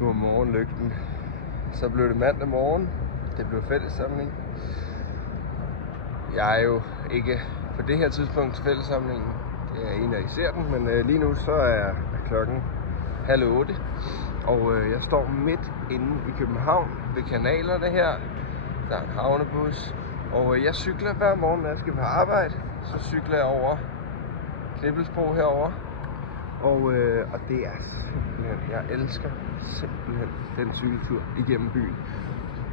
Godmorgen Lygten. Så blev det mandag morgen. Det blev fællessamling. Jeg er jo ikke på det her tidspunkt til fællessamlingen. Det er en af I ser den, men lige nu så er klokken 7:30. Og jeg står midt inde i København ved kanalerne her. Der er en havnebus. Og jeg cykler hver morgen, når jeg skal på arbejde. Så cykler jeg over Knippelsbro herover. Og det er simpelthen, jeg elsker simpelthen den cykeltur igennem byen.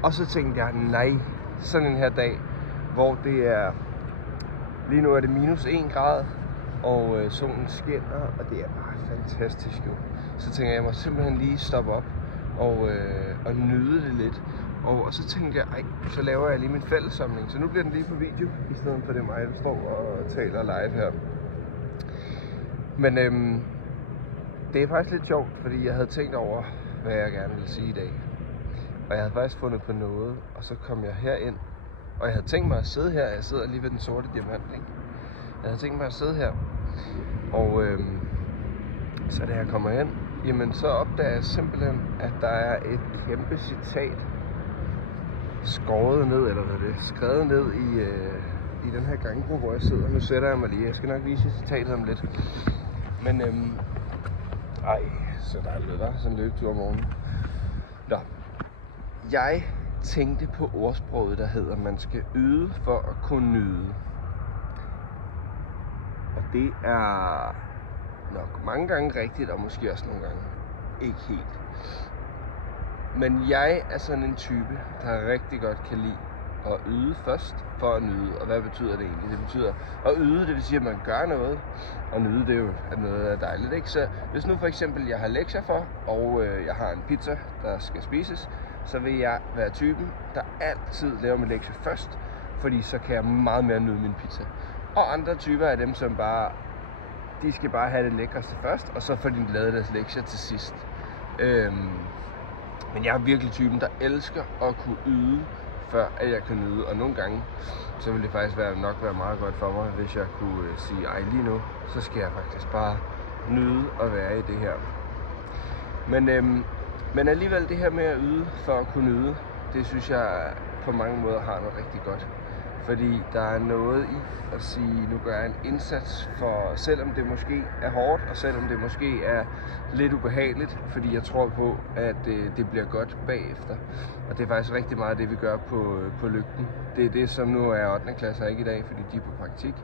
Og så tænkte jeg, nej, sådan en her dag, hvor det er, lige nu er det -1 grad, og solen skinner, og det er bare fantastisk jo. Så tænker jeg må simpelthen lige stoppe op og nyde det lidt. Og så tænkte jeg, så laver jeg lige min fællessamling. Så nu bliver den lige på video, i stedet for det mig, der står og taler live her. Men det er faktisk lidt sjovt, fordi jeg havde tænkt over, hvad jeg gerne ville sige i dag. Og jeg havde faktisk fundet på noget, og så kom jeg herind. Og jeg havde tænkt mig at sidde her. Jeg sidder lige ved den sorte diamant, ikke? Jeg havde tænkt mig at sidde her. Og så da jeg kommer ind, jamen så opdager jeg simpelthen, at der er et kæmpe citat skåret ned, eller hvad det er, skrevet ned i den her gangbro, hvor jeg sidder. Nu sætter jeg mig lige. Jeg skal nok vise citatet om lidt. Men så der er lidt, der sådan en løbetur om morgenen. Nå. Jeg tænkte på ordsproget, der hedder, man skal yde for at kunne nyde. Og det er nok mange gange rigtigt, og måske også nogle gange ikke helt. Men jeg er sådan en type, der rigtig godt kan lide at yde først for at nyde. Og hvad betyder det egentlig? Det betyder at yde, det vil sige, at man gør noget. Og nyde, det er jo at noget er dejligt, ikke? Så hvis nu for eksempel jeg har lektier for, og jeg har en pizza, der skal spises, så vil jeg være typen, der altid laver min lektie først, fordi så kan jeg meget mere nyde min pizza. Og andre typer er dem, som bare, de skal bare have det lækreste først, og så får de lavet deres lektier til sidst. Men jeg er virkelig typen, der elsker at kunne yde, før at jeg kan nyde. Og nogle gange, så ville det faktisk nok være meget godt for mig, hvis jeg kunne sige, lige nu, så skal jeg faktisk bare nyde at være i det her. Men alligevel det her med at yde for at kunne nyde, det synes jeg på mange måder har noget rigtig godt. Fordi der er noget i at sige, nu gør jeg en indsats for, selvom det måske er hårdt, og selvom det måske er lidt ubehageligt, fordi jeg tror på, at det bliver godt bagefter. Og det er faktisk rigtig meget det, vi gør på Lygten. Det er det, som nu er 8. klasse ikke i dag, fordi de er på praktik.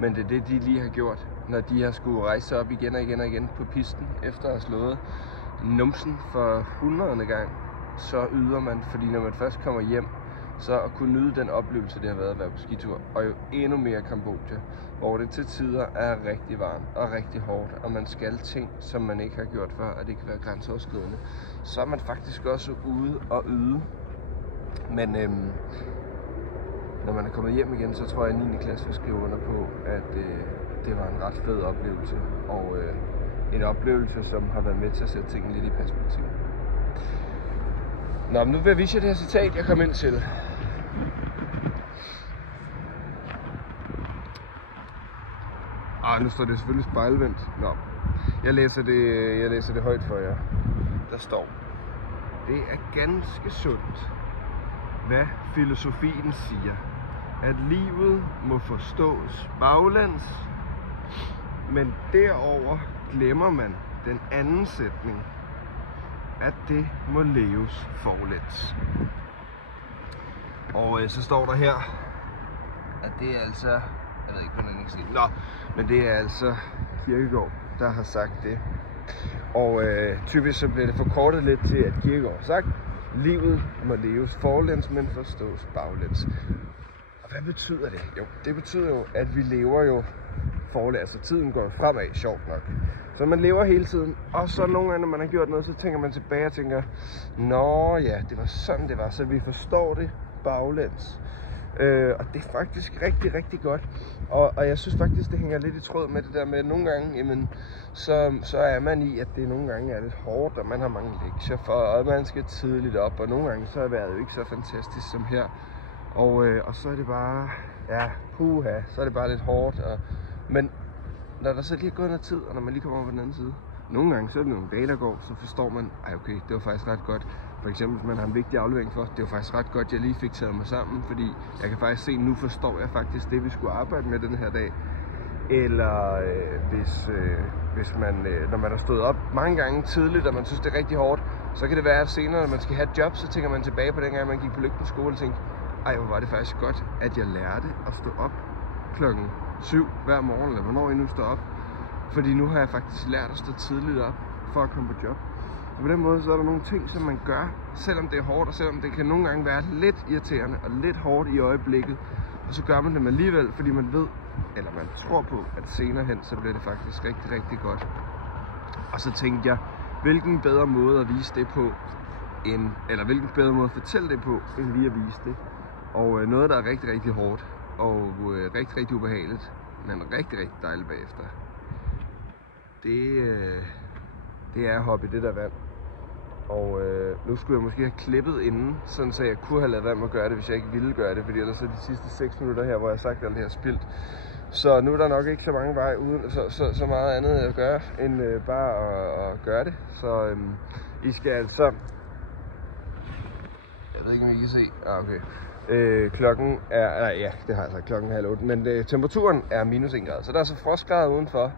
Men det er det, de lige har gjort, når de har skulle rejse sig op igen og igen og igen på pisten, efter at have slået numsen for 100. gang, så yder man, fordi når man først kommer hjem, så at kunne nyde den oplevelse, det har været at være på skitur, og jo endnu mere Kambodja, hvor det til tider er rigtig varmt og rigtig hårdt, og man skal ting, som man ikke har gjort før, og det kan være grænseoverskridende, så er man faktisk også ude og yde. Men når man er kommet hjem igen, så tror jeg, at 9. klasse vil skrive under på, at det var en ret fed oplevelse, og en oplevelse, som har været med til at sætte tingene lidt i perspektiv. Nå, men nu vil jeg vise jer det her citat, jeg kom ind til. Nu står det selvfølgelig spejlvendt. Nå, jeg læser det højt for jer. Der står: det er ganske sundt, hvad filosofien siger, at livet må forstås baglæns, men derover glemmer man den anden sætning, at det må leves forlæns. Og så står der her, at det er altså, jeg ved ikke, hvordan jeg kan sige det. Nå, men det er altså Kierkegaard, der har sagt det. Og typisk så bliver det forkortet lidt til, at Kierkegaard har sagt, livet må leves forlæns, men forstås baglæns. Og hvad betyder det? Jo, det betyder jo, at vi lever jo forlæns, altså tiden går fremad, sjovt nok. Så man lever hele tiden, og så nogle gange, når man har gjort noget, så tænker man tilbage og tænker, nå ja, det var sådan det var, så vi forstår det baglæns. Og det er faktisk rigtig, rigtig godt. Og jeg synes faktisk, det hænger lidt i tråd med det der med, at nogle gange, jamen, så er man i, at det nogle gange er lidt hårdt, og man har mange lektier for, og man skal tidligt op, og nogle gange så er vejret jo ikke så fantastisk som her. Og så er det bare, ja, så er det bare lidt hårdt. Men når der så lige er gået noget tid, og når man lige kommer over på den anden side, nogle gange så er det nogle dage, der går, så forstår man, okay, det var faktisk ret godt. For eksempel, hvis man har en vigtig aflevering for, det var faktisk ret godt, jeg lige fik taget mig sammen, fordi jeg kan faktisk se, nu forstår jeg faktisk det, vi skulle arbejde med den her dag. Eller hvis man, når man har stået op mange gange tidligt, og man synes, det er rigtig hårdt, så kan det være, at senere, når man skal have et job, så tænker man tilbage på dengang, man gik på Lygten skole og tænkte, hvor var det faktisk godt, at jeg lærte at stå op klokken 7 hver morgen, eller hvornår I nu står op. Fordi nu har jeg faktisk lært at stå tidligt op, for at komme på job. Og på den måde, så er der nogle ting, som man gør, selvom det er hårdt, og selvom det kan nogle gange være lidt irriterende og lidt hårdt i øjeblikket. Og så gør man dem alligevel, fordi man ved, eller man tror på, at senere hen, så bliver det faktisk rigtig, rigtig godt. Og så tænkte jeg, hvilken bedre måde at vise det på, eller hvilken bedre måde at fortælle det på, end lige at vise det. Og noget, der er rigtig, rigtig hårdt, og rigtig, rigtig ubehageligt, men rigtig, rigtig dejligt bagefter. Det er at hoppe i det der vand. Og nu skulle jeg måske have klippet inden, sådan så jeg kunne have lavet være med at gøre det, hvis jeg ikke ville gøre det, fordi ellers er de sidste 6 minutter her, hvor jeg har sagt alt det her spildt. Så nu er der nok ikke så mange veje uden, så meget andet at gøre, end bare at gøre det. Så I skal altså... Jeg ved ikke, om I kan se. Okay. Klokken er... ja, det har jeg sagt. Klokken er 7:30. Men temperaturen er -1 grad, så der er så frostgrader udenfor.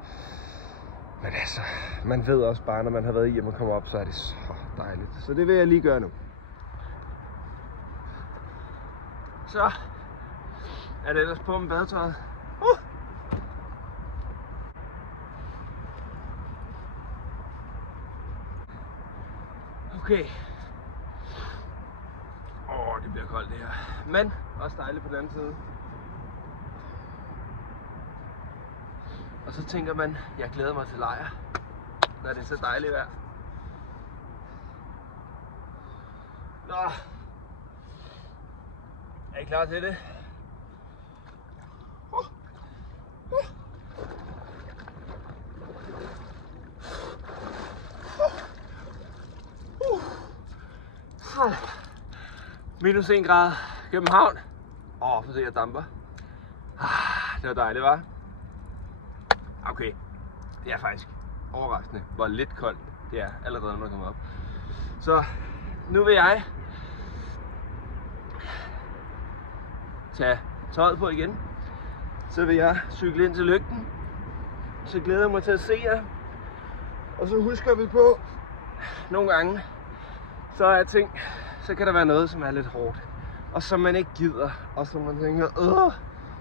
Men altså, man ved også bare, når man har været i, og man kommer op, så er det så dejligt. Så det vil jeg lige gøre nu. Så er det ellers på med badetøjet. Okay. Det bliver koldt det her. Men også dejligt på den anden side. Og så tænker man, jeg glæder mig til lejr, når det er så dejligt vejr. Nå. Er I klar til det? -1 grad, København. For se, jeg damper. Det var dejligt, hva'? Okay, det er faktisk overraskende, hvor lidt koldt det er allerede, når man kommer op. Så nu vil jeg tage tøjet på igen. Så vil jeg cykle ind til Lygten. Så glæder jeg mig til at se jer. Og så husker vi på, nogle gange, så kan der være noget, som er lidt hårdt. Og som man ikke gider. Og som man tænker,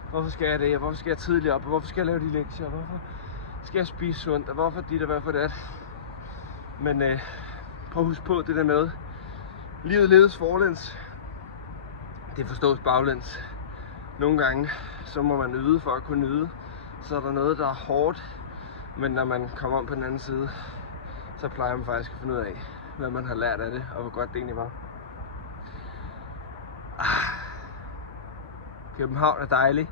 hvorfor skal jeg det? Hvorfor skal jeg tidligt op? Og hvorfor skal jeg lave de lektier? Hvorfor skal jeg spise sundt? Og hvorfor dit og hvad for det? Men prøv at huske på det der med, livet leves forlæns. Det forstås baglæns. Nogle gange, så må man yde for at kunne nyde. Så er der noget, der er hårdt. Men når man kommer om på den anden side, så plejer man faktisk at finde ud af, hvad man har lært af det, og hvor godt det egentlig var. København er dejlig.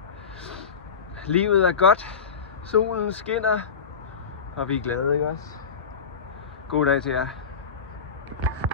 Livet er godt. Solen skinner. Og vi er glade, ikke også? God dag til jer.